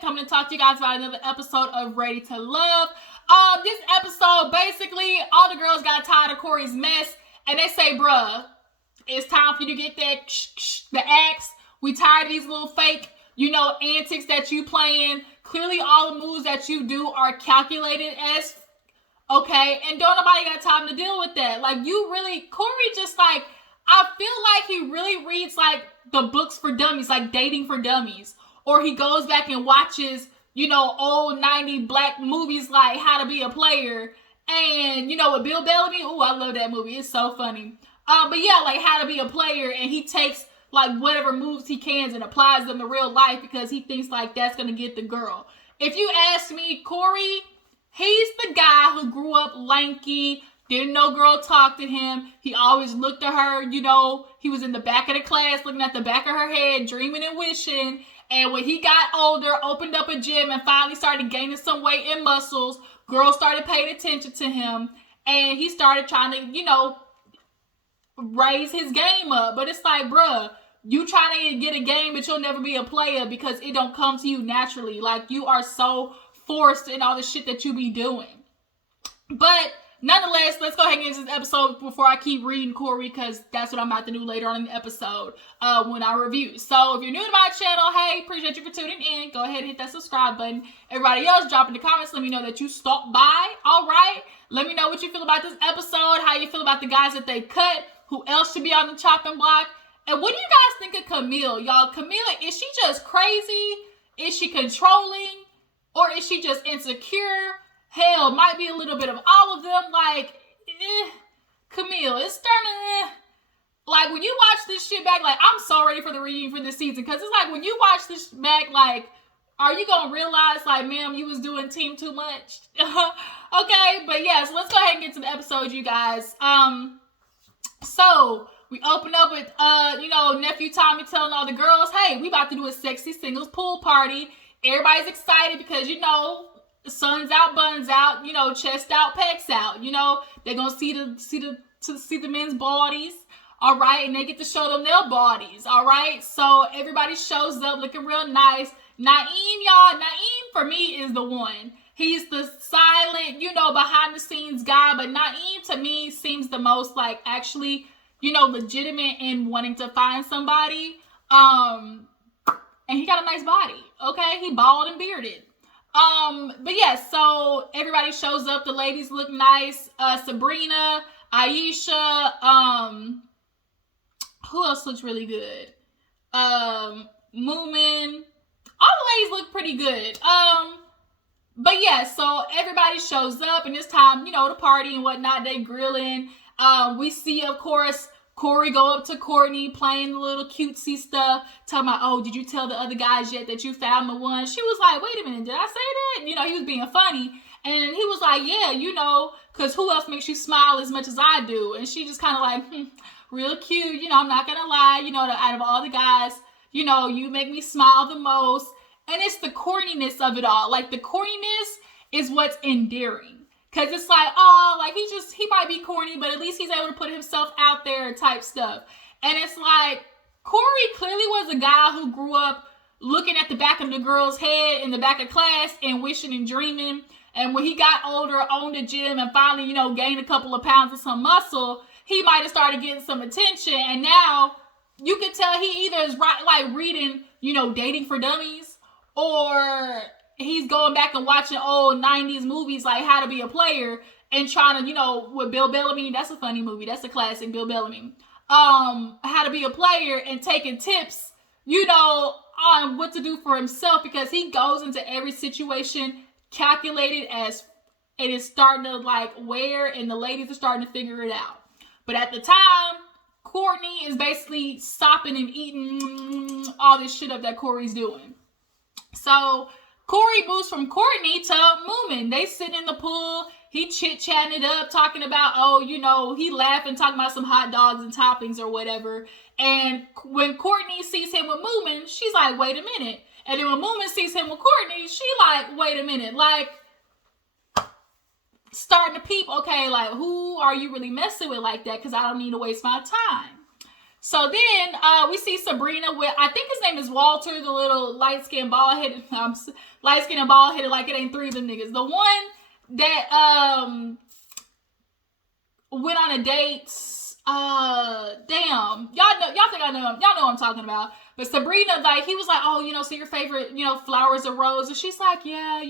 coming to talk to you guys about another episode of Ready to Love. This episode, basically, all the girls got tired of Corey's mess, and they say, bruh, it's time for you to get the axe. We tired of these little fake, antics that you playing. Clearly, all the moves that you do are calculated as, okay, and don't nobody got time to deal with that. Like, Corey just, like, I feel like he really reads, like, the books for dummies, like Dating for Dummies. Or he goes back and watches, old 90 black movies like How to Be a Player. And, with Bill Bellamy, ooh, I love that movie. It's so funny. But yeah, like How to Be a Player, and he takes, like, whatever moves he can and applies them to real life because he thinks, like, that's going to get the girl. If you ask me, Corey, he's the guy who grew up lanky, didn't know girl talk to him. He always looked at her, he was in the back of the class looking at the back of her head, dreaming and wishing. And when he got older, opened up a gym and finally started gaining some weight and muscles, girls started paying attention to him. And he started trying to, raise his game up. But it's like, bruh, you trying to get a game, but you'll never be a player because it don't come to you naturally. Like, you are so forced in all the shit that you be doing. But nonetheless, let's go ahead and get into this episode before I keep reading Corey, because that's what I'm about to do later on in the episode when I review. So if you're new to my channel, hey, appreciate you for tuning in. Go ahead and hit that subscribe button. Everybody else, drop in the comments. Let me know that you stopped by. All right. Let me know what you feel about this episode, how you feel about the guys that they cut, who else should be on the chopping block. And what do you guys think of Kamil? Y'all, Kamil, is she just crazy? Is she controlling? Or is she just insecure? Hell, might be a little bit of all of them. Like, Kamil, it's starting to, like, when you watch this shit back, like, I'm so ready for the reunion for this season. Because it's like, when you watch this back, like, are you going to realize, like, ma'am, you was doing team too much? Okay, but yeah, so let's go ahead and get to the episode, you guys. So we open up with, nephew Tommy telling all the girls, hey, we about to do a sexy singles pool party. Everybody's excited because, sun's out, buns out, chest out, pecs out. They're going to see the men's bodies. All right. And they get to show them their bodies. All right. So everybody shows up looking real nice. Naeem, y'all. Naeem for me is the one. He's the silent, behind the scenes guy. But Naeem to me seems the most like actually, legitimate in wanting to find somebody. And he got a nice body. Okay. He bald and bearded. But yeah, so everybody shows up. The ladies look nice. Sabrina, Aisha, who else looks really good? Moomin. All the ladies look pretty good. But yeah, so everybody shows up, and this time, the party and whatnot, they grilling. We see, of course, Corey go up to Courtney playing the little cutesy stuff, talking about, oh, did you tell the other guys yet that you found the one? She was like, wait a minute, did I say that? He was being funny. And he was like, yeah, because who else makes you smile as much as I do? And she just kind of like, real cute. I'm not going to lie. Out of all the guys, you make me smile the most. And it's the corniness of it all. Like, the corniness is what's endearing. Because it's like, oh, like, he might be corny, but at least he's able to put himself out there type stuff. And it's like, Corey clearly was a guy who grew up looking at the back of the girl's head in the back of class and wishing and dreaming. And when he got older, owned a gym and finally, gained a couple of pounds of some muscle, he might have started getting some attention. And now you can tell he either is reading, Dating for Dummies, or he's going back and watching old 90s movies like How to Be a Player and trying to, with Bill Bellamy. That's a funny movie. That's a classic, Bill Bellamy. How to Be a Player and taking tips, on what to do for himself, because he goes into every situation calculated as it is starting to wear, and the ladies are starting to figure it out. But at the time, Courtney is basically stopping and eating all this shit up that Corey's doing. So Corey moves from Courtney to Moomin. They sit in the pool. He chit-chatting it up, talking about, he laughing, talking about some hot dogs and toppings or whatever. And when Courtney sees him with Moomin, she's like, wait a minute. And then when Moomin sees him with Courtney, she like, wait a minute. Like, starting to peep, okay, like, who are you really messing with like that? Because I don't need to waste my time. So then we see Sabrina with, I think his name is Walter, the little light-skinned bald-headed, light-skinned and bald-headed, like it ain't three of them niggas. The one that went on a date. Damn, y'all think I know, y'all know what I'm talking about. But Sabrina, like, he was like, oh, so your favorite, flowers are roses. She's like, yeah,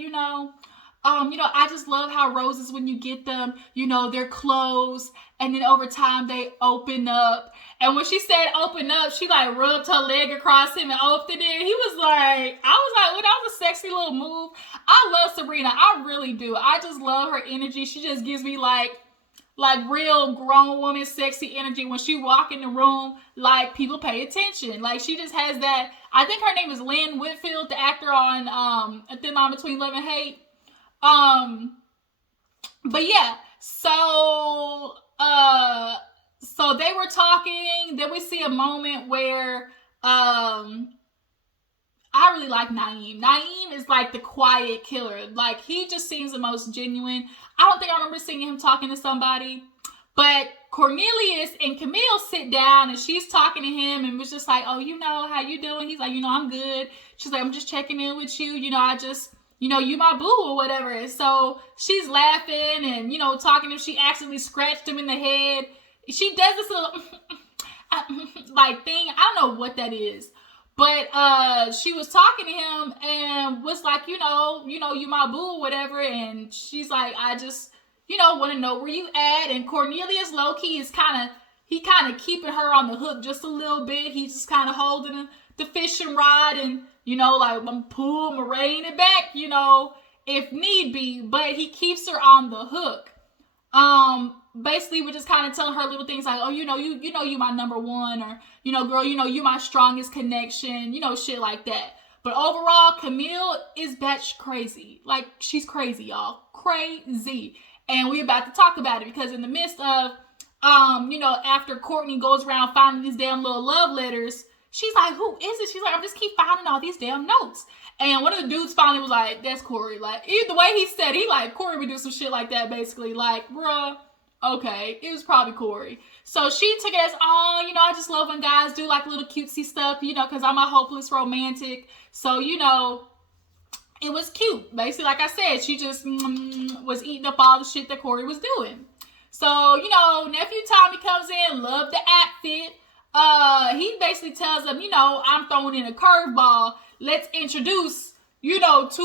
I just love how roses, when you get them, they're closed, and then over time they open up. And when she said open up, she like rubbed her leg across him and opened it. He was like, I was like, well, that was a sexy little move. I love Sabrina, I really do. I just love her energy. She just gives me like real grown woman sexy energy. When she walk in the room, like, people pay attention. Like, she just has that. I think her name is Lynn Whitfield, the actor on A Thin Line Between Love and Hate. But yeah, so they were talking. Then we see a moment where I really like Naeem. Naeem is like the quiet killer. Like, he just seems the most genuine. I don't think I remember seeing him talking to somebody. But Cornelius and Kamil sit down and she's talking to him and was just like, oh, how you doing? He's like, I'm good. She's like, I'm just checking in with you. I just, you my boo or whatever. And so she's laughing and, talking to him. She accidentally scratched him in the head. She does this little like thing. I don't know what that is. But she was talking to him and was like, you my boo or whatever. And she's like, I just, want to know where you at. And Cornelius low-key is kind of keeping her on the hook just a little bit. He's just kind of holding the fishing rod and, like, I'm pulling, rein it back, if need be. But he keeps her on the hook. Basically, we're just kind of telling her little things like, oh, you my number one, or, girl, you my strongest connection, shit like that. But overall, Kamil is batch crazy. Like, she's crazy, y'all. Crazy. And we're about to talk about it because in the midst of, after Courtney goes around finding these damn little love letters, she's like, who is it? She's like, I just keep finding all these damn notes. And one of the dudes finally was like, that's Corey. Like, the way he said, he like, Corey would do some shit like that, basically. Like, bruh. Okay, it was probably Corey. So she took it as, I just love when guys do like little cutesy stuff, because I'm a hopeless romantic. So, it was cute. Basically, like I said, she just was eating up all the shit that Corey was doing. So, nephew Tommy comes in, love the outfit. He basically tells them, I'm throwing in a curveball. Let's introduce, 2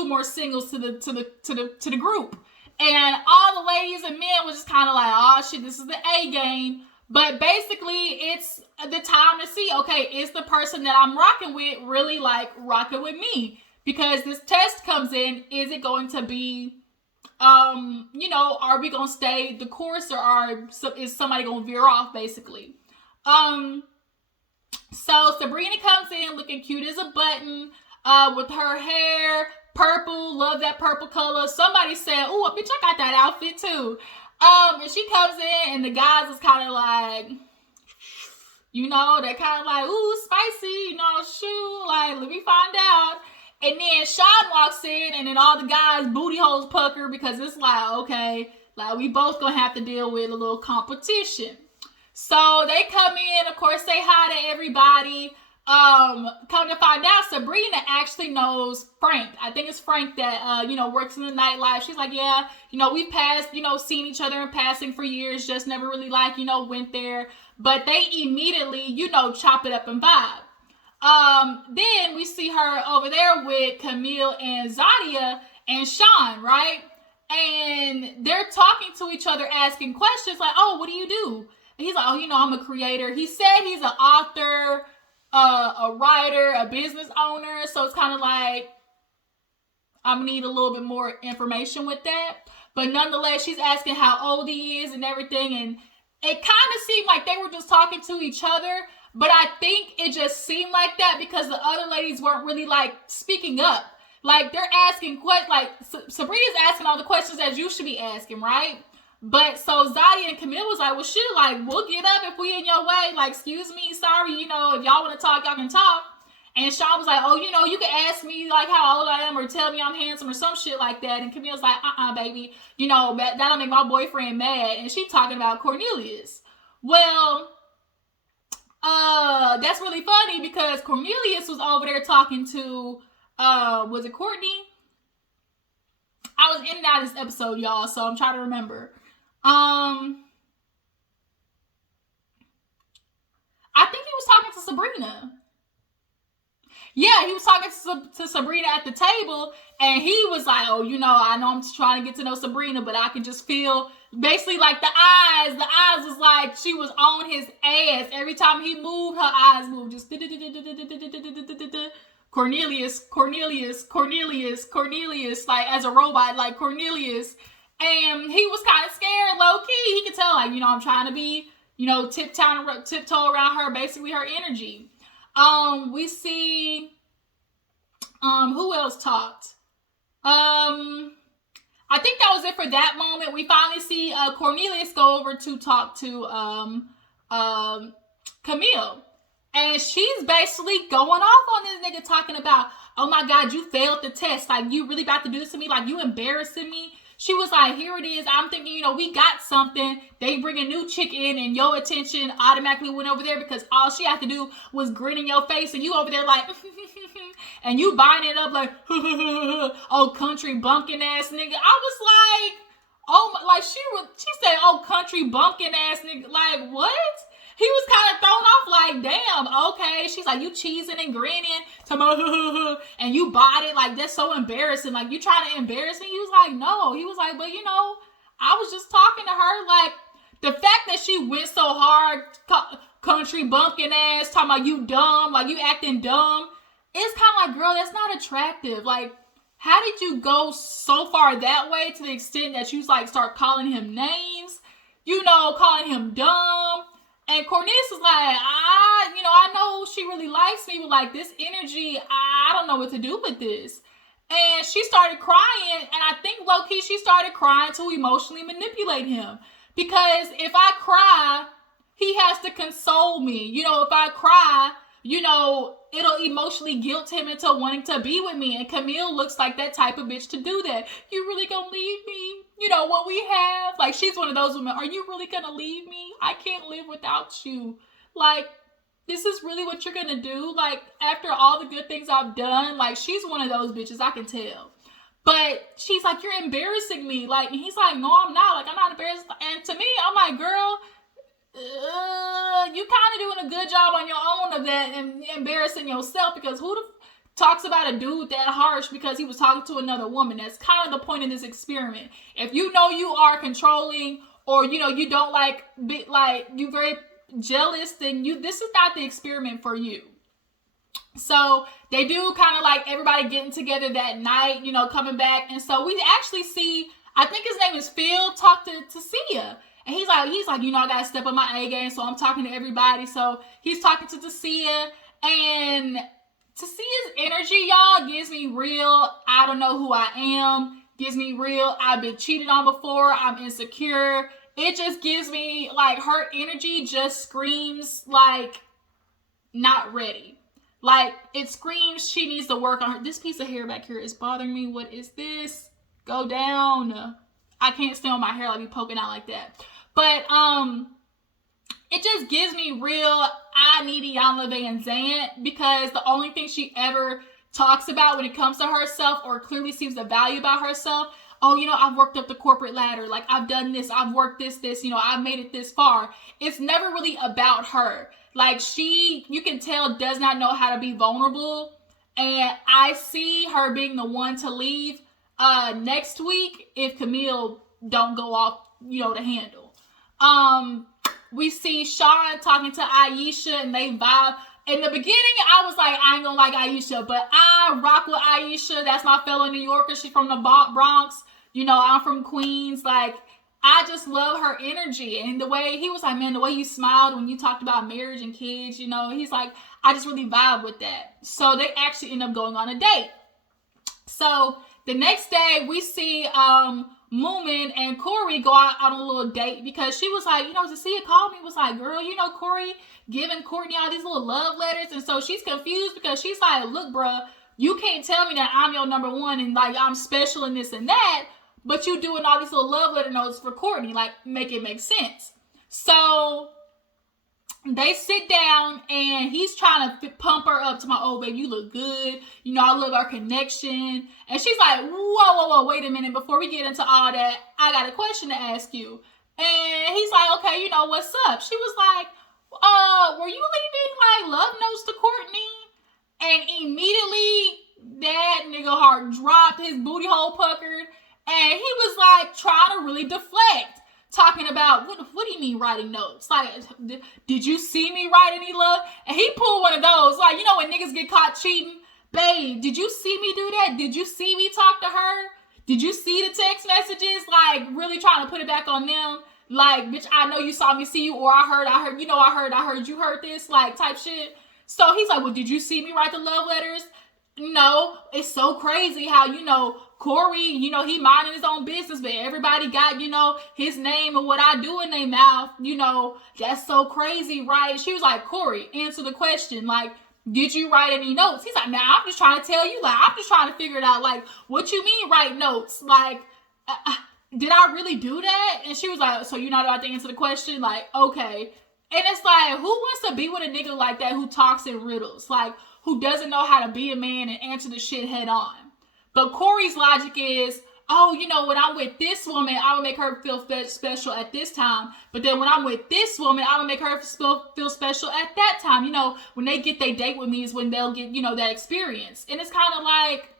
more singles to the group. And all the ladies and men was just kind of like, oh shit, this is the A game. But basically, it's the time to see, okay, is the person that I'm rocking with really like rocking with me? Because this test comes in, is it going to be, are we going to stay the course, or is somebody going to veer off, basically? So Sabrina comes in looking cute as a button, with her hair purple, love that purple color. Somebody said, oh, bitch, I got that outfit too. And she comes in and the guys is kind of like, they're kind of like, ooh, spicy, shoot, like, let me find out. And then Sean walks in and then all the guys' booty holes pucker because it's like, okay, like, we both gonna have to deal with a little competition. So they come in, of course, say hi to everybody. Come to find out, Sabrina actually knows Frank. I think it's Frank that, works in the nightlife. She's like, yeah, we've passed, seen each other in passing for years, just never really went there. But they immediately, chop it up and vibe. Then we see her over there with Kamil and Zadia and Sean, right? And they're talking to each other, asking questions like, oh, what do you do? And he's like, oh, I'm a creator. He said he's an author, a writer, a business owner. So it's kind of like, I'm gonna need a little bit more information with that. But nonetheless, she's asking how old he is and everything. And it kind of seemed like they were just talking to each other. But I think it just seemed like that because the other ladies weren't really like speaking up. Like, they're asking questions, like Sabrina's asking all the questions that you should be asking, right? But so Zadia and Kamil was like, well, shit, like, we'll get up if we in your way. Like, excuse me, sorry, if y'all want to talk, y'all can talk. And Sean was like, oh, you can ask me, like, how old I am or tell me I'm handsome or some shit like that. And Camille's like, baby, that'll make my boyfriend mad. And she talking about Cornelius. Well, that's really funny because Cornelius was over there talking to, was it Courtney? I was in and out of this episode, y'all, so I'm trying to remember. I think he was talking to Sabrina. Yeah, he was talking to Sabrina at the table, and he was like, oh, I know I'm just trying to get to know Sabrina, but I can just feel, basically, like, the eyes was like, she was on his ass. Every time he moved, her eyes moved, just Cornelius, like, as a robot, like, Cornelius. And he was kind of scared, low-key. He could tell, like, I'm trying to be, tiptoe around her, basically her energy. We see, who else talked? I think that was it for that moment. We finally see, Cornelius go over to talk to, Kamil. And she's basically going off on this nigga talking about, oh my God, you failed the test. Like, you really about to do this to me? Like, you embarrassing me? She was like, here it is. I'm thinking, we got something. They bring a new chick in and your attention automatically went over there because all she had to do was grin in your face and you over there like, and you buying it up like, oh, country bumpkin ass nigga. I was like, oh, like she said, oh, country bumpkin ass nigga. Like, what? He was kind of thrown off like, damn, okay. She's like, you cheesing and grinning, and you bought it. Like, that's so embarrassing. Like, you trying to embarrass me? He was like, no. He was like, but I was just talking to her. Like, the fact that she went so hard, country bumpkin ass, talking about you dumb, like you acting dumb. It's kind of like, girl, that's not attractive. Like, how did you go so far that way to the extent that you like start calling him names, calling him dumb? And Cornelius is like, I know she really likes me, but like this energy, I don't know what to do with this. And she started crying, and I think low-key she started crying to emotionally manipulate him. Because if I cry, he has to console me. If I cry, it'll emotionally guilt him into wanting to be with me. And Kamil looks like that type of bitch to do that. You really gonna leave me? What we have? Like, she's one of those women. Are you really gonna leave me? I can't live without you. Like, this is really what you're gonna do? Like, after all the good things I've done? Like, she's one of those bitches, I can tell. But she's like, you're embarrassing me. Like, and he's like, no, I'm not. Like, I'm not embarrassed. And to me, I'm like, girl, you kind of doing a good job on your own of that and embarrassing yourself, because who talks about a dude that harsh because he was talking to another woman? That's kind of the point of this experiment. If you are controlling, or you don't like you very jealous, then this is not the experiment for you. So they do kind of like everybody getting together that night, coming back. And so we actually see, I think his name is Phil, talk to Sia. And he's like, I gotta step up my A game, so I'm talking to everybody. So he's talking to Sia, and Sia's energy, y'all, gives me real, I don't know who I am, gives me real, I've been cheated on before, I'm insecure. It just gives me, like, her energy just screams, like, not ready. Like, it screams she needs to work on her. This piece of hair back here is bothering me. What is this? Go down. I can't stay on my hair, like, be poking out like that. But, it just gives me real, I need Iyanla Vanzant, because the only thing she ever talks about when it comes to herself, or clearly seems to value about herself, oh, I've worked up the corporate ladder, like, I've done this, I've worked this, I've made it this far. It's never really about her. Like, you can tell, does not know how to be vulnerable, and I see her being the one to leave next week if Kamil don't go off, the handle. We see Sean talking to Aisha, and they vibe. In the beginning, I was like, I ain't gonna like Aisha, but I rock with Aisha. That's my fellow New Yorker. She's from the Bronx. I'm from Queens. Like, I just love her energy. And the way he was like, man, the way you smiled when you talked about marriage and kids, he's like, I just really vibe with that. So they actually end up going on a date. So the next day, we see Moomin and Corey go out on a little date, because she was like, Sia called me, was like, girl, Corey giving Courtney all these little love letters. And so she's confused, because she's like, look, bruh, you can't tell me that I'm your number one and like I'm special and this and that, but you doing all these little love letter notes for Courtney. Like, make it make sense. So they sit down and he's trying to pump her up to my, oh baby, you look good, you know, I love our connection. And she's like, whoa, wait a minute, before we get into all that, I got a question to ask you. And he's like, okay, you know, what's up? She was like, were you leaving like love notes to Courtney? And immediately that nigga heart dropped, his booty hole puckered, and he was like trying to really deflect, talking about, what do you mean writing notes? Like, did you see me write any love? And he pulled one of those, like, you know when niggas get caught cheating? Babe, did you see me do that? Did you see me talk to her? Did you see the text messages? Like, really trying to put it back on them. Like, bitch, I know you saw me see you, or I heard, you know, I heard you heard this, like, type shit. So he's like, well, did you see me write the love letters? No. It's so crazy how, you know, Corey, you know, he minding his own business, but everybody got, you know, his name and what I do in their mouth, you know, that's so crazy, right? She was like, Corey, answer the question. Like, did you write any notes? He's like, nah, I'm just trying to tell you, like, I'm just trying to figure it out. Like, what you mean write notes? Like, did I really do that? And she was like, so you're not about to answer the question? Like, okay. And it's like, who wants to be with a nigga like that who talks in riddles? Like, who doesn't know how to be a man and answer the shit head on? But Corey's logic is, oh, you know, when I'm with this woman, I will make her feel special at this time. But then when I'm with this woman, I will make her feel special at that time. You know, when they get their date with me is when they'll get, you know, that experience. And it's kind of like,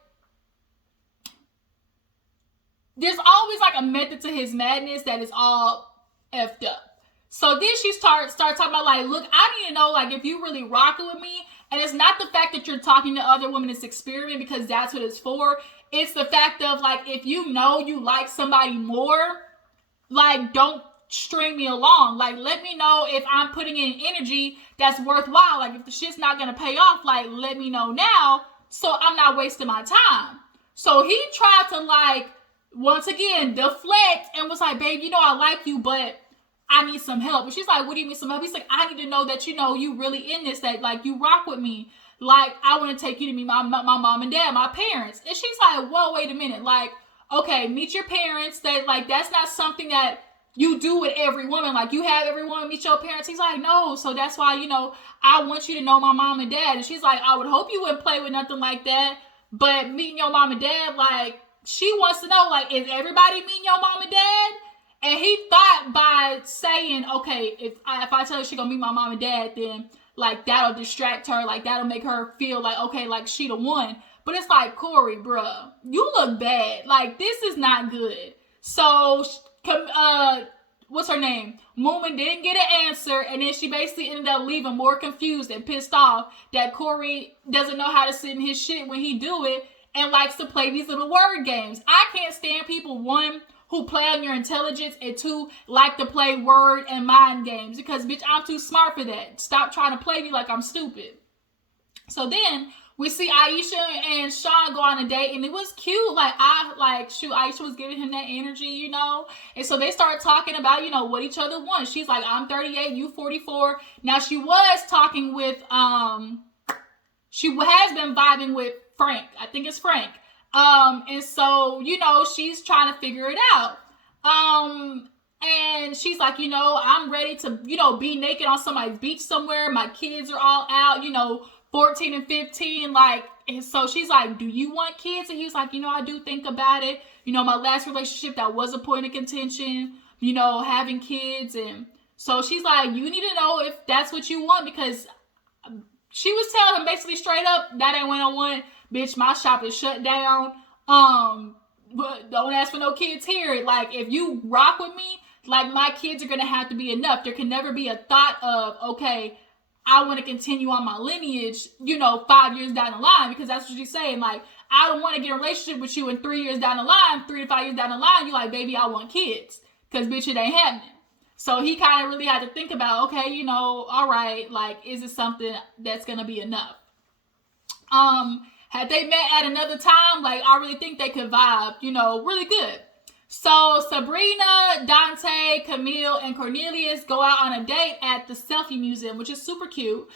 there's always like a method to his madness that is all effed up. So then she starts talking about like, look, I need to know like if you really rocking with me. And it's not the fact that you're talking to other women, it's experiment, because that's what it's for. It's the fact of like, if you know you like somebody more, like don't string me along. Like let me know if I'm putting in energy that's worthwhile. Like if the shit's not gonna pay off, like let me know now so I'm not wasting my time. So he tried to like, once again, deflect and was like, babe, you know I like you, but I need some help. And she's like, what do you mean some help? He's like, I need to know that, you know, you really in this, that like you rock with me. Like, I want to take you to meet my mom and dad, my parents. And she's like, whoa, wait a minute. Like, okay, meet your parents. That like, that's not something that you do with every woman. Like, you have every woman meet your parents. He's like, no. So that's why, you know, I want you to know my mom and dad. And she's like, I would hope you wouldn't play with nothing like that. But meeting your mom and dad, like, she wants to know, like, is everybody meeting your mom and dad? And he thought by saying, okay, if I tell her she gonna meet my mom and dad, then like that'll distract her, like that'll make her feel like, okay, like she the one. But it's like, Corey, bruh, you look bad. Like this is not good. So, what's her name? Moomin didn't get an answer, and then she basically ended up leaving more confused and pissed off that Corey doesn't know how to sit in his shit when he do it and likes to play these little word games. I can't stand people, one, who play on your intelligence, and two, like to play word and mind games, because bitch, I'm too smart for that. Stop trying to play me like I'm stupid. So then we see Aisha and Sean go on a date, and it was cute. Like Aisha was giving him that energy, you know. And so they start talking about, you know, what each other wants. She's like, I'm 38, you 44. Now she was talking with she has been vibing with Frank. I think it's Frank. And so, you know, she's trying to figure it out. And she's like, you know, I'm ready to, you know, be naked on somebody's beach somewhere. My kids are all out, you know, 14 and 15. Like, and so she's like, do you want kids? And he's like, you know, I do think about it. You know, my last relationship, that was a point of contention, you know, having kids. And so she's like, you need to know if that's what you want, because she was telling him basically straight up, that ain't what I want. Bitch, my shop is shut down. But don't ask for no kids here. Like, if you rock with me, like, my kids are gonna have to be enough. There can never be a thought of, okay, I want to continue on my lineage, you know, 5 years down the line, because that's what she's saying. Like, I don't want to get a relationship with you in 3 years down the line, 3 to 5 years down the line. You're like, baby, I want kids, because bitch, it ain't happening. So he kind of really had to think about, okay, you know, all right, like, is it something that's gonna be enough? Had they met at another time, like, I really think they could vibe, you know, really good. So Sabrina, Dante, Kamil, and Cornelius go out on a date at the Selfie Museum, which is super cute.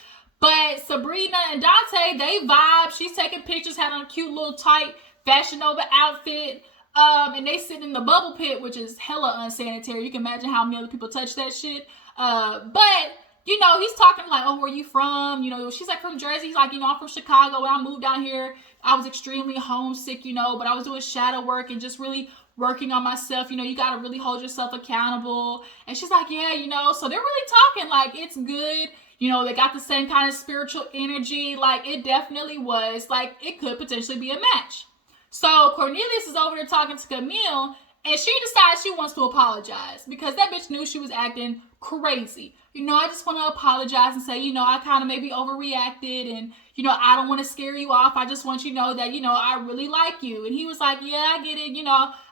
But Sabrina and Dante, they vibe. She's taking pictures, had on a cute little tight Fashion Nova outfit. And they sit in the bubble pit, which is hella unsanitary. You can imagine how many other people touch that shit. But he's talking like, oh, where you from? She's like, from Jersey. He's like, I'm from Chicago. When I moved down here, I was extremely homesick, but I was doing shadow work and just really working on myself. You got to really hold yourself accountable. And she's like, yeah, so they're really talking like it's good. They got the same kind of spiritual energy. Like, it definitely was, like, it could potentially be a match. So Cornelius is over there talking to Kamil, and she decides she wants to apologize because that bitch knew she was acting crazy. I just want to apologize and say, I kind of maybe overreacted, and, I don't want to scare you off. I just want you to know that, I really like you. And he was like, yeah, I get it.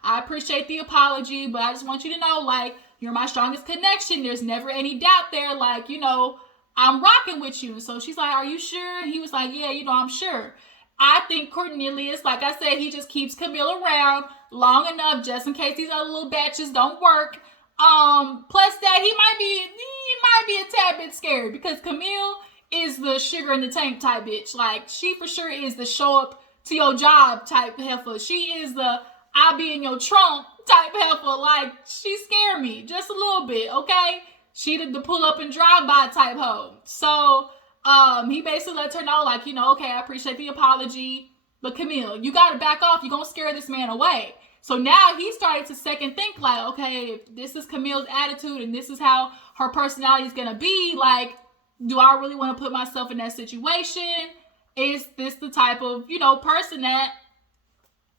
I appreciate the apology, but I just want you to know, like, you're my strongest connection. There's never any doubt there. Like, I'm rocking with you. So she's like, are you sure? And he was like, yeah, I'm sure. I think Cornelius, like I said, he just keeps Kamil around long enough just in case these other little batches don't work. Plus that he might be a tad bit scared because Kamil is the sugar in the tank type bitch. Like, she for sure is the show up to your job type heifer. She is the I'll be in your trunk type heifer. Like, she scared me just a little bit, okay? She did the pull up and drive by type hoe. So he basically lets her know, like, okay, I appreciate the apology, but Kamil, you gotta back off. You're gonna scare this man away. So now he started to second think, like, okay, if this is Kamil's attitude and this is how her personality is gonna be, like, do I really want to put myself in that situation? Is this the type of, person that,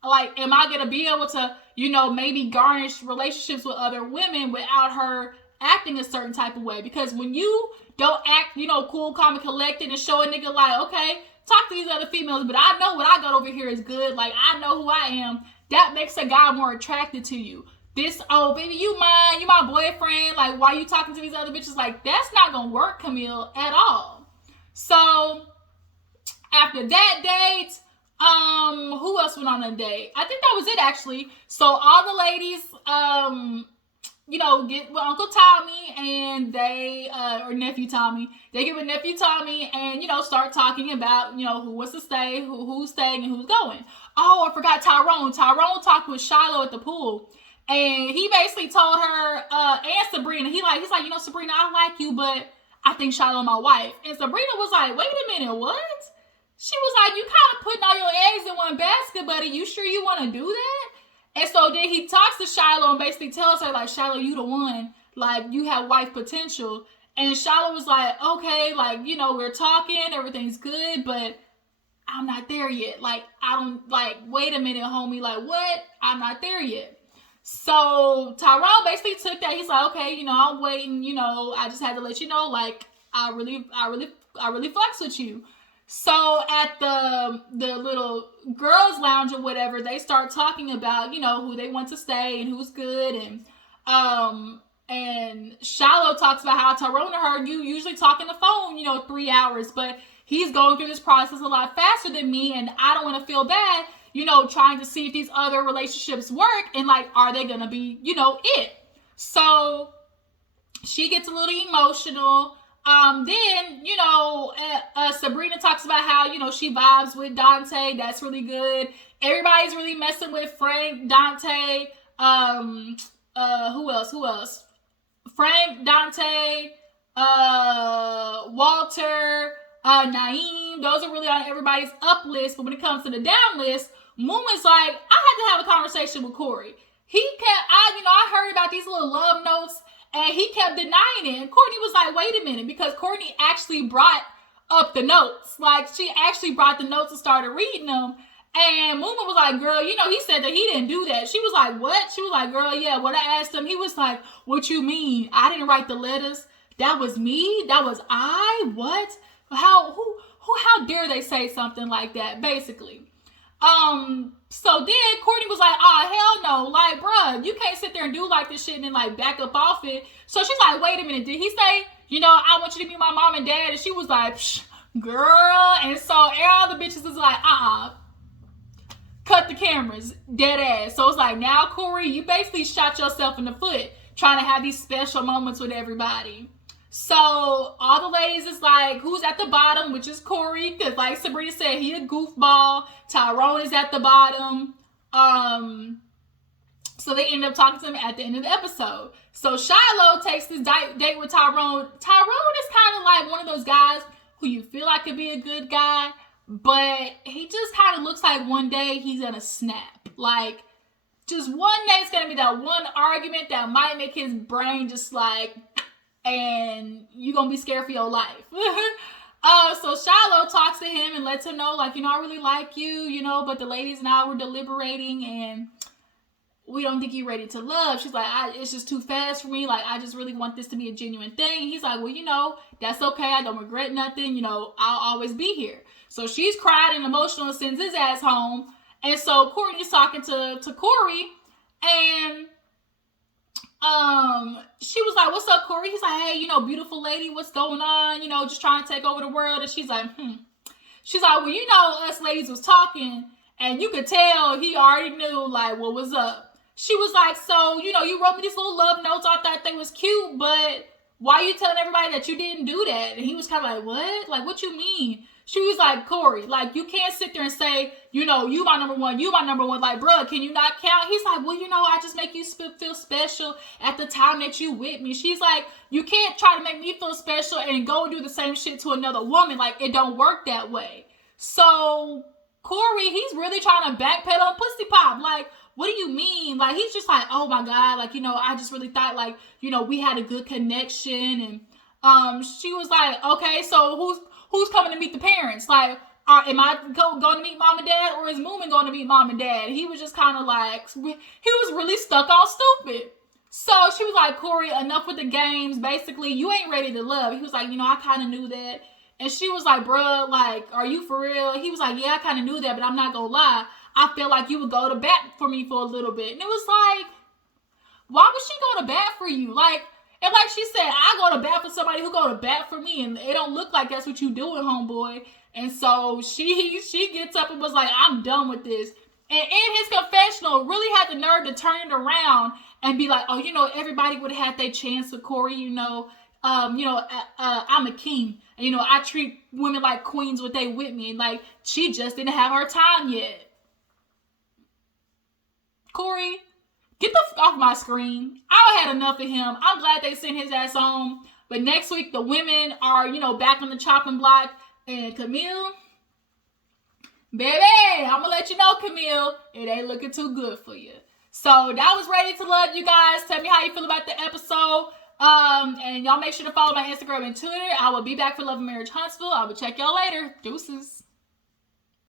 like, am I gonna be able to, maybe garnish relationships with other women without her acting a certain type of way? Because when you don't act, cool, calm, and collected and show a nigga like, okay, talk to these other females, but I know what I got over here is good. Like, I know who I am. That makes a guy more attracted to you. This, oh, baby, you mine, you my boyfriend. Like, why you talking to these other bitches? Like, that's not gonna work, Kamil, at all. So, after that date, who else went on a date? I think that was it, actually. So, all the ladies, get with Uncle Tommy and they, or Nephew Tommy, they get with Nephew Tommy and, start talking about, who wants to stay, who's staying and who's going. Oh, I forgot Tyrone. Tyrone talked with Shiloh at the pool. And he basically told her, and Sabrina, he's like, Sabrina, I like you, but I think Shiloh my wife. And Sabrina was like, wait a minute, what? She was like, you kind of putting all your eggs in one basket, buddy. You sure you want to do that? And so then he talks to Shiloh and basically tells her, like, Shiloh, you the one. Like, you have wife potential. And Shiloh was like, okay, like, we're talking, everything's good, but I'm not there yet. Like, I don't, like, wait a minute, homie. Like, what? I'm not there yet. So Tyrone basically took that. He's like, okay, I'm waiting. I just had to let you know, like, I really flex with you. So at the little girls' lounge or whatever, they start talking about, who they want to stay and who's good, and Shiloh talks about how Tyrone and her, you usually talk on the phone, 3 hours, but he's going through this process a lot faster than me, and I don't want to feel bad, trying to see if these other relationships work, and, like, are they gonna be, it? So she gets a little emotional. Then, Sabrina talks about how, she vibes with Dante. That's really good. Everybody's really messing with Frank, Dante, who else? Frank, Dante, Walter, Naeem. Those are really on everybody's up list. But when it comes to the down list, Moomin's like, I had to have a conversation with Corey. He kept, I heard about these little love notes, and he kept denying it. And Courtney was like, wait a minute, because Courtney actually brought up the notes. Like, she actually brought the notes and started reading them. And Moomin was like, girl, he said that he didn't do that. She was like, what? She was like, girl, yeah, when I asked him, he was like, what you mean? I didn't write the letters. That was me? That was I? What? How dare they say something like that, basically. So then Courtney was like, oh, hell no. Like, bruh, you can't sit there and do like this shit and then, like, back up off it. So she's like, wait a minute. Did he say, I want you to be my mom and dad? And she was like, psh, girl. And so all the bitches is like, cut the cameras, dead ass. So it's like, now, Corey, you basically shot yourself in the foot trying to have these special moments with everybody. So all the ladies is like, who's at the bottom, which is Corey, because like Sabrina said, he a goofball. Tyrone is at the bottom. So they end up talking to him at the end of the episode. So Shiloh takes this date with Tyrone. Tyrone is kind of like one of those guys who you feel like could be a good guy, but he just kind of looks like one day he's gonna snap. Like, just one day it's gonna be that one argument that might make his brain just like, and you're gonna be scared for your life. So Shiloh talks to him and lets him know, like, I really like you, but the ladies and I were deliberating and we don't think you're ready to love. She's like, it's just too fast for me. Like, I just really want this to be a genuine thing. He's like, well, that's okay. I don't regret nothing. I'll always be here. So she's cried and emotional and sends his ass home. And so Courtney's talking to Corey, and she was like, what's up, Corey? He's like, hey, beautiful lady, what's going on? Just trying to take over the world. And she's like, She's like, well, us ladies was talking, and you could tell he already knew, like, what was up. She was like, so, you wrote me these little love notes. I thought they was cute, but why are you telling everybody that you didn't do that? And he was kind of like, what? Like, what you mean? She was like, Corey, like, you can't sit there and say, you my number one, you my number one. Like, bro, can you not count? He's like, well, I just make you feel special at the time that you with me. She's like, you can't try to make me feel special and go do the same shit to another woman. Like, it don't work that way. So Corey, he's really trying to backpedal on pussy pop. Like, what do you mean? Like, he's just like, oh my God, like, I just really thought, like, we had a good connection. And she was like, okay, so who's coming to meet the parents? Like, am I going to meet mom and dad, or is Moomin going to meet mom and dad? He was just kind of like, he was really stuck on stupid. So she was like, Corey, enough with the games. Basically, you ain't ready to love. He was like, I kind of knew that. And she was like, bruh, like, are you for real? He was like, yeah, I kind of knew that, but I'm not going to lie. I feel like you would go to bat for me for a little bit. And it was like, why would she go to bat for you? Like, and like she said, I go to bat for somebody who go to bat for me, and it don't look like that's what you doing, homeboy. And so she gets up and was like, I'm done with this. And in his confessional, really had the nerve to turn it around and be like, oh, everybody would have had their chance with Corey, I'm a king. And, I treat women like queens when they with me. And, like, she just didn't have her time yet. Corey, get the fuck off my screen. I had enough of him. I'm glad they sent his ass home. But next week, the women are, back on the chopping block. And Kamil, baby, I'm going to let you know, Kamil, it ain't looking too good for you. So that was Ready to Love, you guys. Tell me how you feel about the episode. And y'all make sure to follow my Instagram and Twitter. I will be back for Love and Marriage Huntsville. I will check y'all later. Deuces.